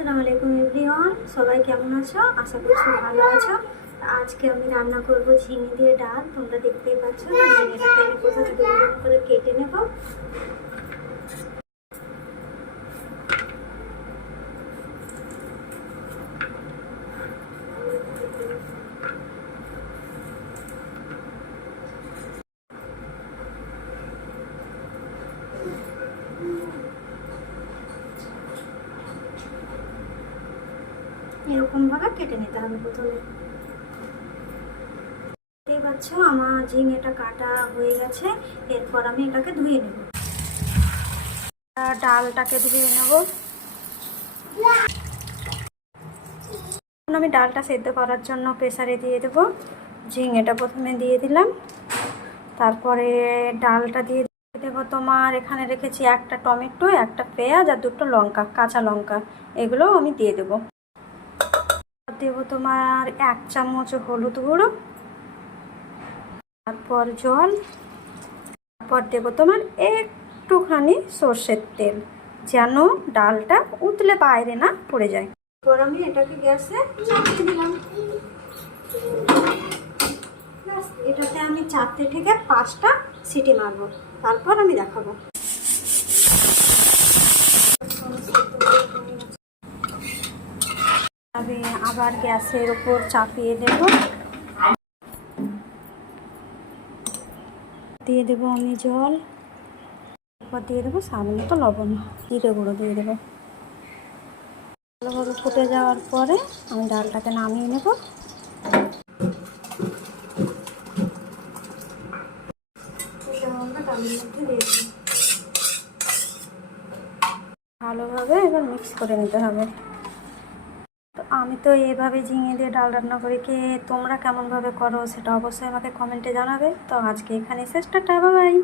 আসসালামু আলাইকুম এভরিওয়ান, সবাই কেমন আছো? আশা করছি ভালো আছো। আজকে আমি রান্না করব ঝিঙে দিয়ে ডাল। তোমরা দেখতেই পাচ্ছ ঝিঙেটাকে আমি প্রথমে দুটো করে কেটে নেব। এরকম ভাবে কেটে নিতে হবে। প্রথমে দেখতেই পাচ্ছ আমার ঝিঙেটা কাটা হয়ে গেছে। এরপর আমি এটাকে ধুয়ে নেব। ডালটাকে ধুয়ে নেব। আমি ডালটা সেদ্ধ করার জন্য প্রেসারে দিয়ে দেব। ঝিঙেটা প্রথমে দিয়ে দিলাম, তারপরে ডালটা দিয়ে দেবো। তোমার এখানে রেখেছি একটা টমেটো, একটা পেঁয়াজ আর দুটো লঙ্কা, কাঁচা লঙ্কা, এগুলো আমি দিয়ে দেবো। দেবো তোমার 1 চামচ হলুদ গুঁড়ো, তারপর জল, তারপর দেবো তোমার একটুখানি সর্ষের তেল, যেন ডালটা উতলে বাইরে না পড়ে যায়। এরপর আমি এটাকে গ্যাসে চাপিয়ে দিলাম। এটাতে আমি 4 থেকে 5টা সিটি মারবো, তারপর আমি দেখাবো। আমি আবার গ্যাসের উপর চাপিয়ে দেব। দিয়ে দেবো আমি জল, এরপর দিয়ে দেবো স্বাদ মতো লবণ, জিরে গুঁড়ো দিয়ে দেবো। ভালোভাবে ফুটে যাওয়ার পরে আমি ডালটাকে নামিয়ে নেব। ভালোভাবে এবার মিক্স করে নিতে হবে। তো আমি তো এভাবে ঝিঙে দিয়ে ডাল রান্না করি, কে তোমরা কেমনভাবে করো সেটা অবশ্যই আমাকে কমেন্টে জানাবে। তো আজকে এখানে শেষ, টাটা, বাই বাই।